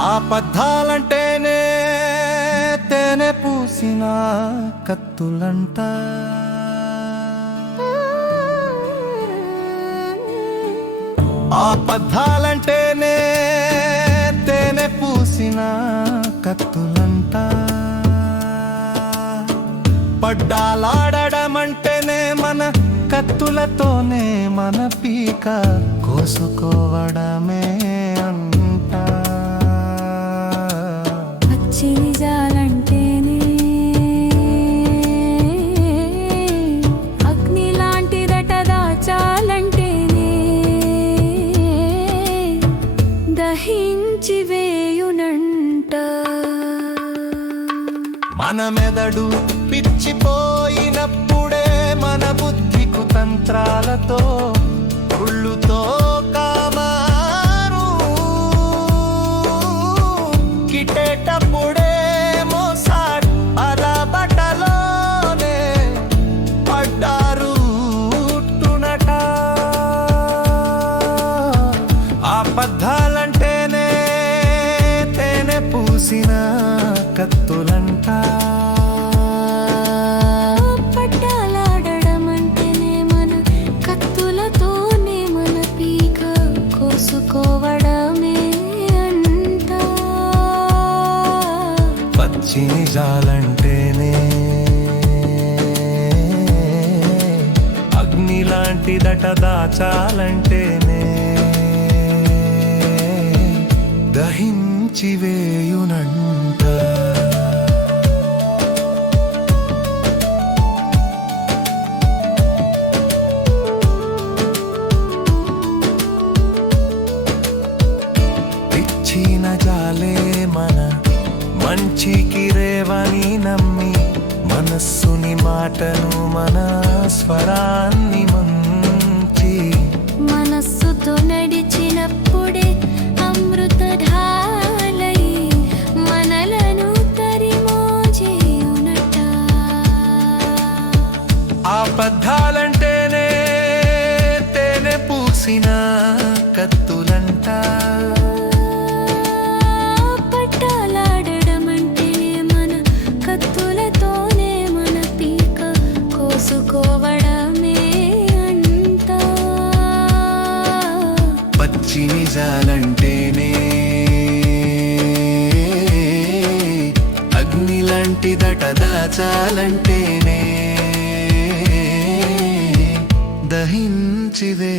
ఆపద్ధాలంటేనే తేనె పూసిన కత్తులంట. ఆపద్ధాలంటేనే తేనె పూసిన కత్తులంట. పడ్డాలాడమంటేనే మన కత్తులతోనే మన పీక కోసుకోవడమే. పచ్చి నిజాలంటేనే. అగ్ని లాంటిదట దాచాలంటేనే. దహించి వేయునంట. మన మెదడు పిచ్చిపోయినప్పుడే మన బుద్ధి కుతంత్రాలతో పూసిన కత్తులంట. పట్టాలాడమంటేనే మన కత్తులతోనే మన పీక కోసుకోవడమే అంట. పచ్చి నిజాలంటేనే అగ్ని లాంటిదట దాచాలంటేనే దహించి వేయునంట ఇచ్చిన జాలే మన మంచికి రేవని నమ్మి మనస్సుని మాటను మన స్వరాన్ని మంచి మనస్సుతో నడిచి ఆపద్ధాలంటేనే తేనె పూసిన కత్తులంట. మన కత్తులతోనే మన పీక కోసుకోవడమే అంట పచ్చి నిజాలంటేనే అగ్ని లాంటిదట దాచాలంటేనే దహించివేయునంట